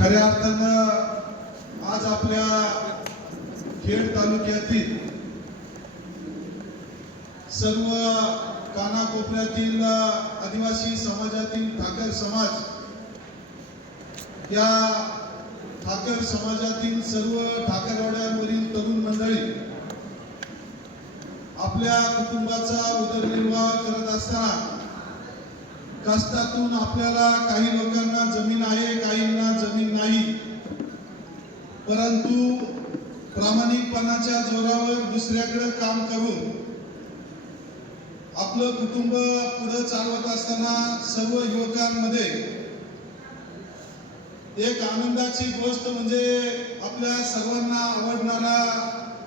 खऱ्या अर्थानं आज आपल्या खेड तालुक्यातील सर्व कानाकोपऱ्यातील आदिवासी समाजातील ठाकर समाज या ठाकर समाजातील सर्व ठाकरवाड्यांवरील तरुण मंडळी आपल्या कुटुंबाचा उदरनिर्वाह करत असताना कष्टातून आपल्याला काही लोकांना जमीन परंतु प्रामाणिकपणाच्या जोरावर दुसऱ्याकडे काम करून आपलं कुटुंब पुढे चालवत असताना सर्व युवकांमध्ये एक आनंदाची गोष्ट म्हणजे आपल्या सर्वांना आवडणारा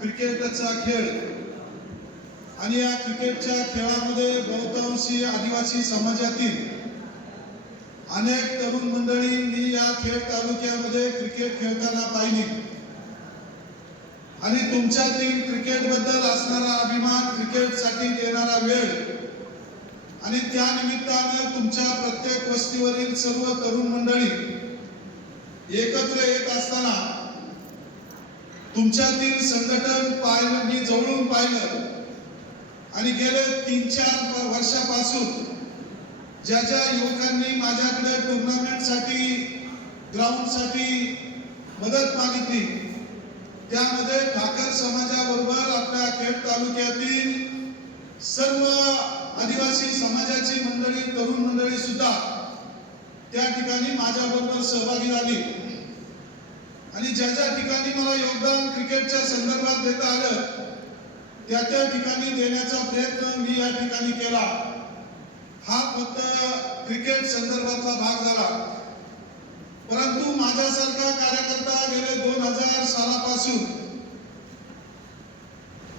क्रिकेटचा खेळ. आणि या क्रिकेटच्या खेळामध्ये बहुतांशी आदिवासी समाजातील अनेक तरुण मंडळी मी या खेळ तालुक्यामध्ये क्रिकेट खेळताना पाहिली. आणि तुमच्यातील क्रिकेटबद्दल असणारा अभिमान क्रिकेटसाठी देणारा वेळ आणि त्या निमित्तानं तुमच्या प्रत्येक वस्तीवरील सर्व तरुण मंडळी एकत्र येत असताना तुमच्यातील संघटन पाहिलं मी जवळून पाहिलं. आणि गेले तीन चार वर्षापासून ज्या ज्या युवकांनी माझ्याकडे टुर्नामेंटसाठी ग्राउंडसाठी मदत मागितली त्यामध्ये ठाकर समाजाबरोबर आपल्या खेड तालुक्यातील सर्व आदिवासी समाजाची मंडळी तरुण मंडळी सुद्धा त्या ठिकाणी माझ्याबरोबर सहभागी झाली. आणि ज्या ज्या ठिकाणी मला योगदान क्रिकेटच्या संदर्भात देता आलं त्या त्या ठिकाणी देण्याचा प्रयत्न मी या ठिकाणी केला. हा फक्त क्रिकेट संदर्भातला भाग झाला. परंतु माझ्यासारखा कार्यकर्ता गेले दोन हजार सालापासून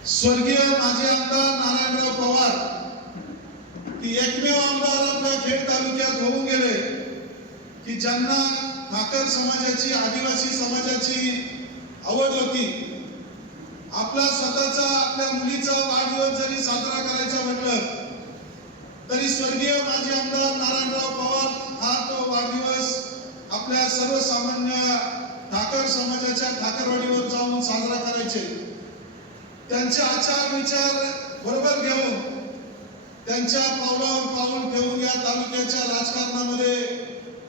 स्वर्गीय माजी आमदार नारायणराव पवार की एकमेव आमदार आपल्या खेड तालुक्यात होऊन गेले की ज्यांना ठाकर समाजाची आदिवासी समाजाची आवड होती. आपला स्वतःचा आपल्या मुलीचा वाढदिवस जरी साजरा करायचा म्हटलं तरी स्वर्गीय माजी आमदार नारायणराव पवार हा तो वाढदिवस आपल्या सर्वसामान्य ठाकर समाजाच्या ठाकरवाडीवर जाऊन साजरा करायचे. त्यांचे आचार विचार बरोबर घेऊन त्यांच्या पावलावर पाऊल ठेवून या तालुक्याच्या राजकारणामध्ये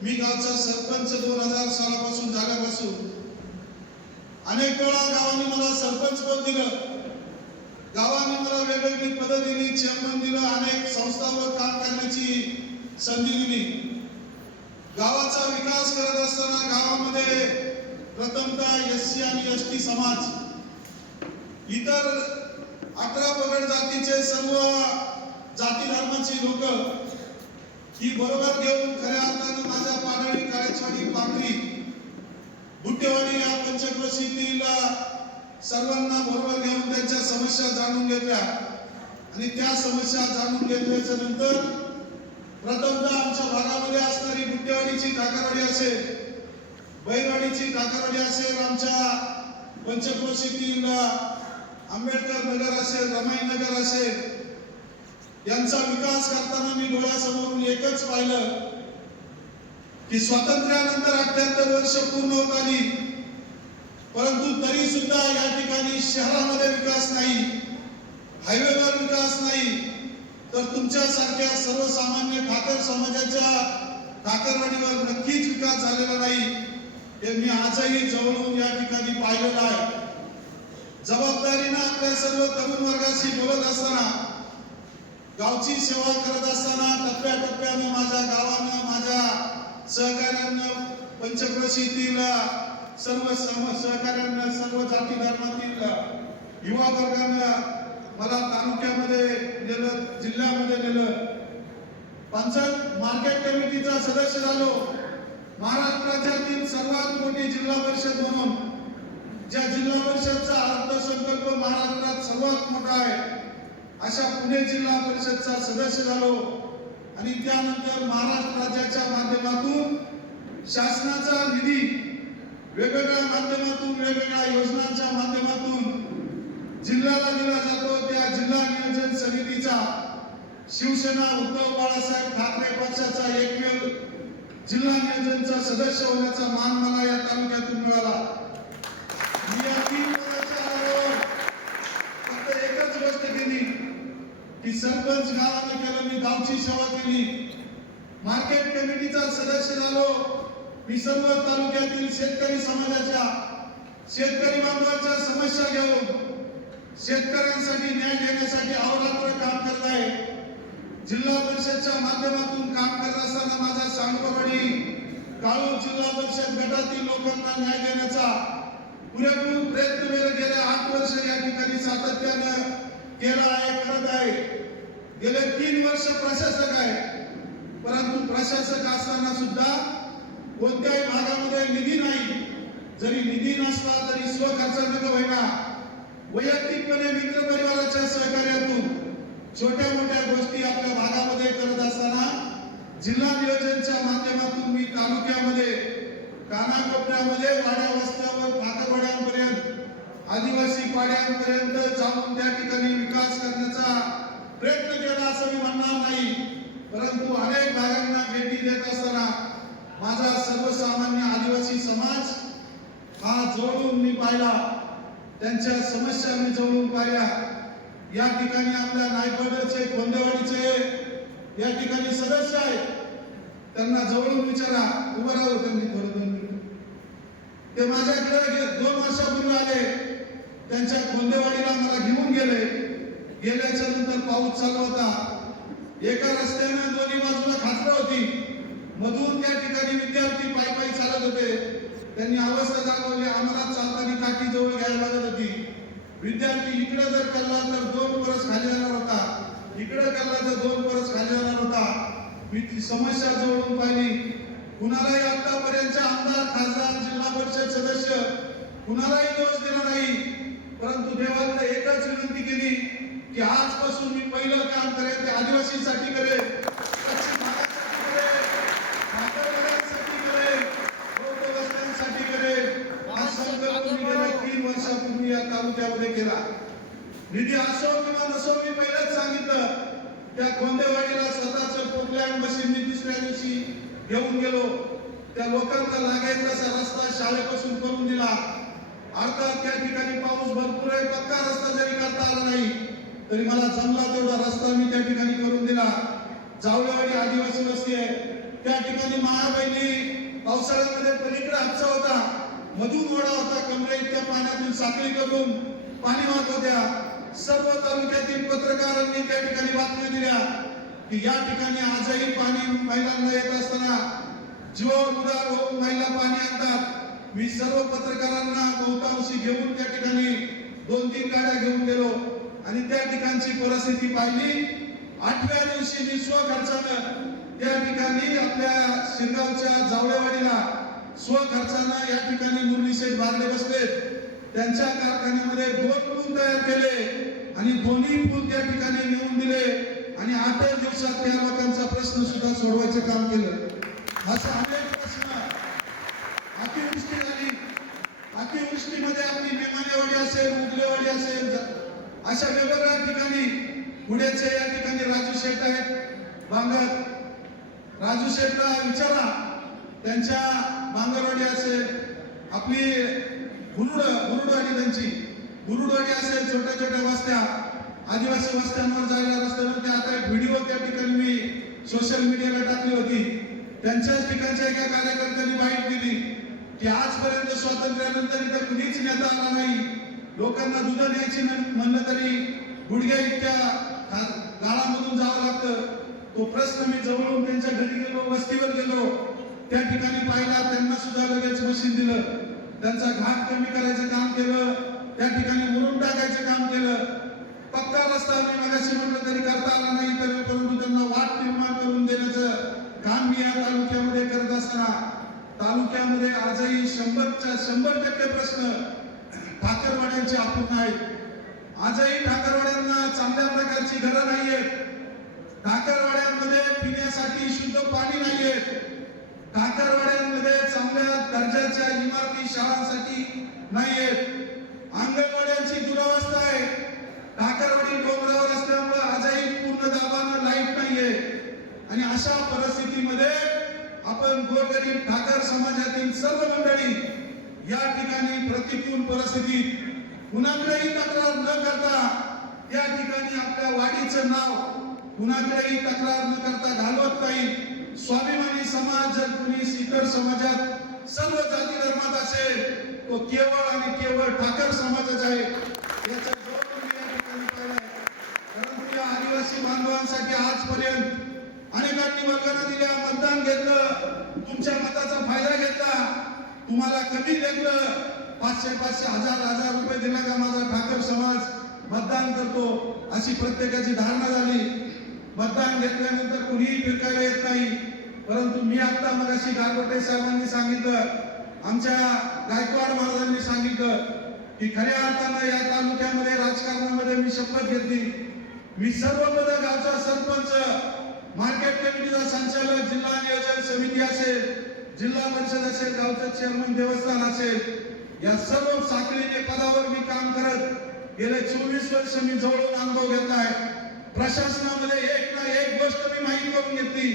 मी गावचा सरपंच दोन हजार सालापासून झाल्यापासून अनेक वेळा गावांनी मला सरपंच पद दिलं. गावाने मला वेगवेगळी पदं दिली. चेअरमन दिलं अनेक संस्थांवर काम करण्याची संधी दिली. गावाचा विकास करत असताना गावामध्ये प्रथमतः एस सी आणि एस टी समाज इतर अकरा पगड जातीचे सर्व जाती धर्माची लोक ही बरोबर घेऊन खऱ्या अर्थानं माझ्या पाडळी काळेचवाडी पाकरी बुट्टेवाडी या पंचक्रोशीतील सर्वांना बरोबर घेऊन त्यांच्या समस्या जाणून घेतल्या. आणि त्या समस्या जाणून घेतल्याच्या नंतर प्रथमतः आमच्या भागामध्ये असणारी बुट्टेवाडीची काकारवाडी असेल बैलवाडीची काकारवाडी असेल आमच्या पंचक्रोशीतील आंबेडकर नगर असेल रमाई नगर असेल यांचा विकास करताना मी डोळ्यासमोरून एकच पाहिलं की स्वातंत्र्यानंतर अठ्याहत्तर वर्ष पूर्ण होत आली. परंतु तरी सुद्धा या ठिकाणी शहरामध्ये विकास नाही हायवेवर विकास नाही तर तुमच्यासारख्या सर्वसामान्य ठाकर समाजाच्या ठाकरवाडीवर नक्कीच विकास झालेला नाही हे मी आजही जवळून या ठिकाणी पाहिलेलं आहे. जबाबदारीनं आपल्या सर्व तरुण वर्गाशी बोलत असताना गावची सेवा करत असताना टप्प्याटप्प्यानं माझ्या गावानं माझ्या सहकार्यानं पंचक्रोशीतील सर्व सम- सहकार्यांना सर्व जाती धर्मातील युवा वर्गांना मला तालुक्यामध्ये नेलं जिल्ह्यामध्ये नेलं. पंचायत मार्केट कमिटीचा सदस्य झालो. महाराष्ट्र राज्यातील सर्वात मोठी जिल्हा परिषद म्हणून. ज्या जिल्हा परिषदचा अर्थसंकल्प महाराष्ट्रात सर्वात मोठा आहे अशा पुणे जिल्हा परिषदचा सदस्य झालो. आणि त्यानंतर महाराष्ट्र राज्याच्या माध्यमातून शासनाचा निधी वेगवेगळ्या माध्यमातून वेगवेगळ्या योजनांच्या माध्यमातून जिल्ह्याला दिला जातो. त्या जिल्हा नियोजन समितीचा शिवसेना उद्धव बाळासाहेब ठाकरे पक्षाचा एकमेव जिल्हा नियोजनचा सदस्य होण्याचा मान मला या तालुक्यातून मिळाला. मी या तीन फक्त एकच गोष्ट केली की सरपंच गावाने केलं मी गावची सेवा केली मार्केट कमिटीचा सदस्य झालो. निसर्ग तालुक्यातील शेतकरी समाजाच्या शेतकरी बांधवांच्या समस्या घेऊन शेतकऱ्यांसाठी न्याय देण्यासाठी अहोरात्र काम करत आहे. जिल्हा परिषदच्या माध्यमातून काम करत असताना माझा सांगोवाडी काळू जिल्हा परिषद गटातील लोकांना न्याय देण्याचा पुरेपूर प्रयत्न वेळ गेले आठ वर्ष या ठिकाणी सातत्यानं केला आहे करत आहे. गेले तीन वर्ष प्रशासक आहे. परंतु प्रशासक असताना सुद्धा कोणत्याही भागामध्ये निधी नाही. जरी निधी नसला तरी स्वखर्चानं का होईना. वैयक्तिकपणे मित्र परिवाराच्या सहकार्यातून छोट्या मोठ्या गोष्टी आपल्या भागामध्ये करत असताना जिल्हा नियोजनच्या माध्यमातून मी तालुक्यामध्ये कानाकोपऱ्यामध्ये वाड्या वस्त्यावर भाकरवाड्यांपर्यंत आदिवासी पाड्यांपर्यंत जाऊन त्या ठिकाणी विकास करण्याचा प्रयत्न केला असं मी म्हणणार नाही. परंतु अनेक भागांना भेटी देत असताना माझा सर्वसामान्य आदिवासी समाज हा जवळून मी पाहिला. त्यांच्या समस्या मी जवळून पाहिल्या. या ठिकाणी आपल्या नायपडचे कोंदेवाडीचे या ठिकाणी सदस्य आहेत. त्यांना जवळून विचारा. उभं राहू त्यांनी थोडं दोन मिनिटं. ते माझ्याकडे दोन वर्षापूर्वी आले. त्यांच्या कोंदेवाडीला मला घेऊन गेले. गेल्याच्यानंतर पाऊस चालू होता. एका रस्त्यानं दोन्ही बाजूला खात्र होती. मधून त्या ठिकाणी विद्यार्थी पायी पायी चालत होते. त्यांनी अवस्था दाखवली आम्हाला चालताना काठी जवळ घ्यायला लागत होती. विद्यार्थी इकडे जर कल्ला तर दोन परस खाली जाणार होता. इकडे करला तर दोन परस खाली जाणार होता. मी ती समस्या जवळून पाहिली. कुणालाही आतापर्यंत आमदार खासदार जिल्हा परिषद सदस्य कुणालाही दोष दिला नाही. परंतु देवाला एकच विनंती केली की आजपासून मी पहिलं काम करेन ते आदिवासींसाठी करेन पश्चिम भागासाठी करेन म्हातारवयस्कांसाठी करेन वृद्धवस्थांसाठी करेन हा संकल्प मी गेल्या तीन वर्षापूर्वी या तालुक्यामध्ये केला. निधी असो किंवा नसो मी पहिलेच सांगितलं त्या गोंदेवाडीला स्वतःच पोकलँड मशीन मी दुसऱ्या दिवशी घेऊन गेलो. त्या लोकांना लागायचा असा रस्ता शाळेपासून करून दिला. अर्थात त्या ठिकाणी पाऊस भरपूर आहे पक्का रस्ता जरी करता आला नाही तरी मला जमला तेवढा रस्ता मी त्या ठिकाणी करून दिला. जावळेवाडी आदिवासी वस्ती आहे. त्या ठिकाणी महाबैली पावसाळ्यामध्ये पलीकडे हापसा होता. मधून ओढा होता कमरे इतक्या पाण्यातून साखळी करून. पाणी वाहत होत्या. सर्व तालुक्यातील पत्रकारांनी त्या ठिकाणी बातम्या दिल्या की या ठिकाणी आजही पाणी महिलांना येत असताना जीवावर उदार होऊन महिला पाणी आणतात. मी सर्व पत्रकारांना बहुतांशी घेऊन त्या ठिकाणी दोन तीन गाड्या घेऊन गेलो आणि त्या ठिकाणची परिस्थिती पाहिली. आठव्या दिवशी मी स्वखर्चानं त्या ठिकाणी आपल्या शिरगावच्या जावळेवाडीला स्वखर्चानं या ठिकाणी मुरलीशेठ बांधले बसले त्यांच्या कारखान्यामध्ये दोन पूल तयार केले आणि दोन्ही पूल त्या ठिकाणी नेऊन दिले आणि आठ दिवसात त्या लोकांचा प्रश्न सुद्धा सोडवायचं काम केलं. असं अनेक प्रश्न अतिवृष्टी झाली अतिवृष्टीमध्ये आपली मेमानेवाडी असेल मुगलेवाडी असेल अशा वेगवेगळ्या ठिकाणी पुण्याचे या ठिकाणी राजू शेठ आहेत. बांगर राजू शेठला विचारा त्यांच्या बांगरवाडी असेल आपली गुरुड गुरुडवाडी त्यांची. गुरुडवाडी असेल छोट्या छोट्या वस्त्या आदिवासी वस्त्यांवर जायला रस्त्यावर आता एक व्हिडिओ त्या ठिकाणी मी सोशल मीडियाला टाकली होती. त्यांच्याच ठिकाणच्या एका कार्यकर्त्यांनी बाईट दिली. की आजपर्यंत स्वातंत्र्यानंतर इथं कुणीच नेता आला नाही. लोकांना दूध न्यायची म्हणलं तरी गुडघ्या इतक्या गाळामधून जावं लागतं. तो प्रश्न मी जवळून त्यांच्या घरी गेलो वस्तीवर गेलो. त्या ठिकाणी पाहिला त्यांना सुद्धा लगेच मशीन दिलं. त्यांचा घाट कमी करायचं काम केलं त्या ठिकाणी मुरुम टाकायचं काम केलं. पक्का रस्ता मी मगाशी म्हटलं तरी करता आला नाही तरी परंतु त्यांना वाट निर्माण करून देण्याचं काम मी या तालुक्यामध्ये करत असताना तालुक्यामध्ये आजही शंभरच्या शंभर टक्के प्रश्न ठाकरवाड्यांचे अपूर्ण आहेत. आजही ठाकरवाड्यांना चांगल्या प्रकारची घरं नाहीयेत. ठाकरवाड्यांमध्ये पिण्यासाठी शुद्ध पाणी नाहीये काकरवाड्यांमध्ये चांगल्या दर्जाच्या इमारती शाळांसाठी आहेत अंगणवाड्यांची दुरावस्था आहे. काकरवाडी डोंगरावर असल्यामुळे आजही पूर्ण दाबानं लाइट नाहीये. आणि अशा परिस्थितीमध्ये आपण गोरगरीब ठाकर समाजातील सर्व मंडळी या ठिकाणी प्रतिकूल परिस्थितीत कुणाकडेही तक्रार न करता या ठिकाणी आपल्या वाडीचं नाव कुणाकडेही तक्रार न करता घालवत नाही. स्वाभिमानी समाज जर कुणी इतर समाजात सर्व जाती धर्मात असेल तो केवळ आणि केवळ ठाकर समाजाचा आहे. याचा परंतु या आदिवासी बांधवांसाठी आजपर्यंत अनेकांनी मतदान दिल्या मतदान घेतलं तुमच्या मताचा फायदा घेतला तुम्हाला कमी घेतलं पाचशे पाचशे हजार हजार रुपये देण्याचा का माझा ठाकर समाज मतदान करतो अशी प्रत्येकाची धारणा झाली. मतदान घेतल्यानंतर कुणीही फिरकायला येत नाही. परंतु मी आता मगाशी गारगोटे साहेबांनी सांगितलं आमच्या गायकवाड महाराजांनी सांगितलं की खऱ्या अर्थानं या तालुक्यामध्ये राजकारणामध्ये मी शपथ घेतली. मी सर्व पद गावचा सरपंच मार्केट कमिटीचा संचालक जिल्हा नियोजन समिती असेल जिल्हा परिषद असेल गावचं चेअरमन देवस्थान असेल या सर्व साखळीने पदावर मी काम करत गेले चोवीस वर्ष मी जवळून अनुभव घेतलाय प्रशासनामध्ये एक ना एक गोष्ट मी माहिती करून घेतली.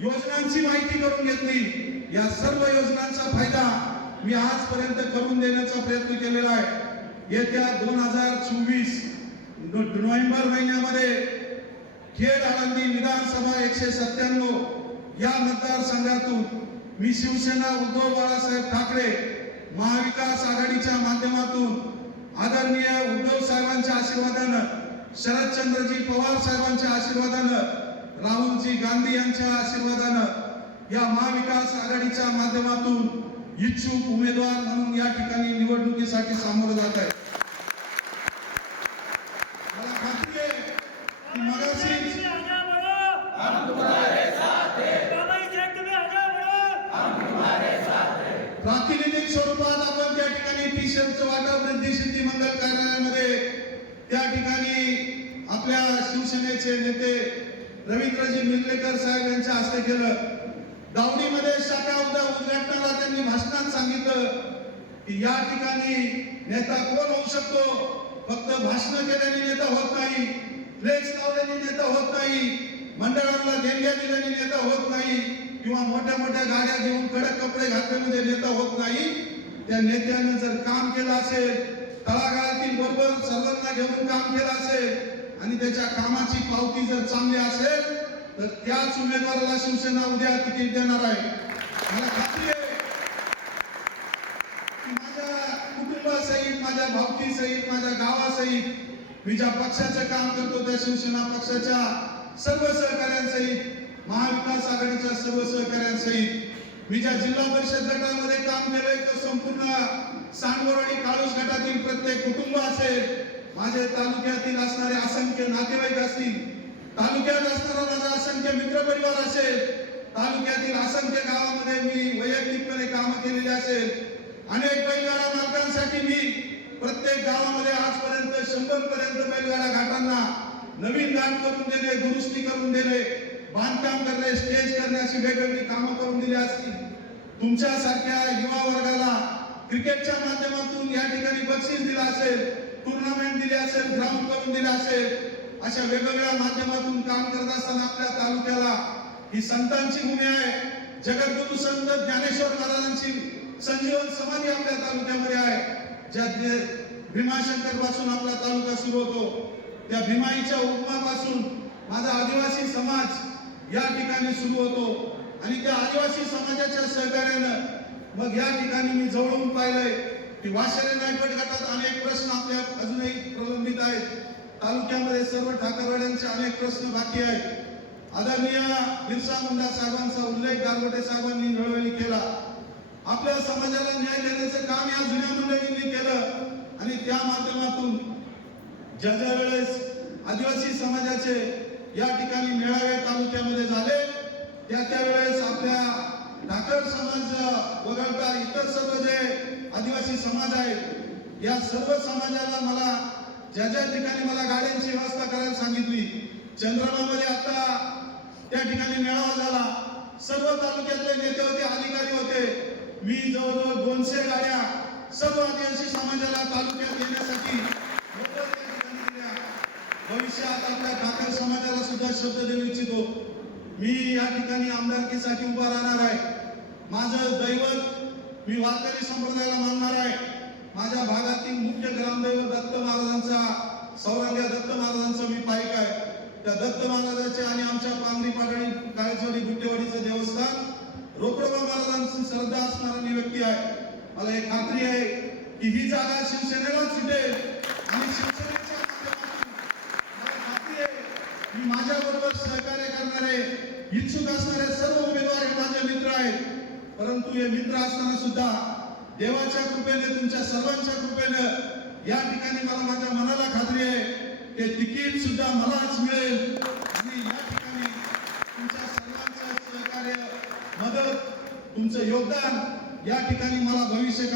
योजनांची माहिती करून घेतली. या सर्व योजनांचा फायदा मी आजपर्यंत करून देण्याचा प्रयत्न केलेला आहे. येत्या दोन हजार चोवीस नोव्हेंबर महिन्यामध्ये खेड आळंदी विधानसभा एकशे सत्त्याण्णव या मतदारसंघातून मी शिवसेना उद्धव बाळासाहेब ठाकरे महाविकास आघाडीच्या माध्यमातून आदरणीय उद्धव साहेबांच्या आशीर्वादानं शरदचंद्रजी पवार साहेबांच्या आशीर्वादानं राहुलजी गांधी यांच्या आशीर्वादानं या महाविकास आघाडीच्या माध्यमातून इच्छुक उमेदवार म्हणून या ठिकाणी निवडणुकीसाठी सामोरं जात आहे रवींद्रजी साहेब यांच्या हस्ते केलं. दावणीमध्ये शाखा उद्या उद्घाटनाला त्यांनी भाषणात सांगितलं की या ठिकाणी नेता कोण होऊ शकतो? फक्त भाषण केल्याने नेता होत नाही फ्लेक्स लावल्याने नेता होत नाही मंडळांना देणग्या दिल्याने नेता होत नाही किंवा मोठ्या मोठ्या गाड्या घेऊन कडक कपडे घातल्यामध्ये नेता होत नाही. त्या नेत्यानं जर काम केलं असेल तळागाळातील बरोबर सर्वांना घेऊन काम केलं असेल आणि त्याच्या कामाची पावती जर चांगली असेल तर त्याच उमेदवाराला शिवसेना उद्या तिकीट देणार आहे. मला खात्री आहे माझ्या कुटुंबासहित माझ्या भावकीसहित माझ्या गावासहित मी ज्या पक्षाचं काम करतो त्या शिवसेना पक्षाच्या सर्व सहकाऱ्यांसहित महाविकास आघाडीच्या सर्व सहकाऱ्यांसहित मी ज्या जिल्हा परिषद गटामध्ये काम केलंय तर संपूर्ण सांगोराडी काळूस गटातील प्रत्येक कुटुंब असेल माझे तालुक्यातील असणारे असंख्य नातेवाईक असतील तालुक्यात असणारा माझा असंख्य मित्रपरिवार असेल तालुक्यातील असंख्य गावामध्ये मी वैयक्तिकपणे कामं केलेली असेल. अनेक बैलगाडा मालकांसाठी मी प्रत्येक गावामध्ये आजपर्यंत शंभर पर्यंत बैलगाडा घाटांना नवीन घाट करून देणे दुरुस्ती करून देणे बांधकाम करणे स्टेज करणे अशी वेगवेगळी कामं करून दिली असतील. तुमच्यासारख्या युवा वर्गाला क्रिकेटच्या माध्यमातून या ठिकाणी बक्षीस दिलं असेल टुर्नामेंट दिली असेल ग्राउंड करून दिले असेल अशा वेगवेगळ्या माध्यमातून काम करत असताना आपल्या तालुक्याला ही संतांची भूमी आहे. जगद्गुरु संत ज्ञानेश्वर महाराजांची संजीवन समाधी आपल्या तालुक्यामध्ये आहे. ज्या भीमाशंकरपासून आपला तालुका सुरू होतो त्या भीमाईच्या उपमापासून माझा आदिवासी समाज या ठिकाणी सुरू होतो. आणि त्या आदिवासी समाजाच्या सहकार्यानं मग या ठिकाणी मी जवळून पाहिलंय की वाशेरे नायपट गटात अनेक प्रश्न आपल्या अजूनही प्रलंबित आहेत. तालुक्यामध्ये सर्व ठाकरवाड्यांचे अनेक प्रश्न बाकी आहेत. आदरणीय बिरसा मुंडा साहेबांचा उल्लेख गारगोटे साहेबांनी वेळोवेळी केला. आपल्या समाजाला न्याय देण्याचं काम या जुन्या मंडळींनी केलं आणि त्या माध्यमातून ज्या ज्या वेळेस आदिवासी समाजाचे या ठिकाणी मेळावे तालुक्यामध्ये झाले त्या त्यावेळेस आपल्या ठाकर समाज वगळता इतर सर्व जे आदिवासी समाज आहेत या सर्व समाजाला मला ज्या ज्या ठिकाणी मला गाड्यांची व्यवस्था करायला सांगितली चंद्रबामध्ये आता त्या ठिकाणी मेळावा झाला. सर्व तालुक्यातले नेते होते अधिकारी होते. मी जवळजवळ दोनशे गाड्या सर्व आदिवासी समाजाला तालुक्यात येण्यासाठी भविष्यात आपल्या ठाकरे समाजाला सुद्धा शब्द देऊ इच्छितो. मी या ठिकाणी आमदारकीसाठी उभा राहणार आहे. माझं दैवत मी वारकरी संप्रदायाला मानणार आहे. माझ्या भागातील मुख्य ग्रामदैवत दत्त महाराजांचा सौरंग्या दत्त महाराजांचा मी पाईक आहे. त्या दत्त महाराजाचे आणि आमच्या पांगरी पाटणी काळेश्वरी गुट्टेवाडीचं देवस्थान रोकडोबा महाराजांची श्रद्धा असणारी व्यक्ती आहे. मला एक खात्री आहे की ही जागा शिवसेनेला सुटेल आणि शिवसेनेच्या खात्री आहे की माझ्या बरोबर सहकार्य करणारे इच्छुक असणारे सर्व उमेदवार हे माझे मित्र आहेत. परंतु हे मित्र असताना सुद्धा देवाच्या कृपेने तुमच्या सर्वांच्या कृपेने या ठिकाणी मला माझ्या मनाला खात्री आहे. ते तिकीट सुद्धा मलाच मिळेल. आणि या ठिकाणी तुमच्या सर्वांचं सहकार्य मदत तुमचं योगदान या ठिकाणी मला भविष्य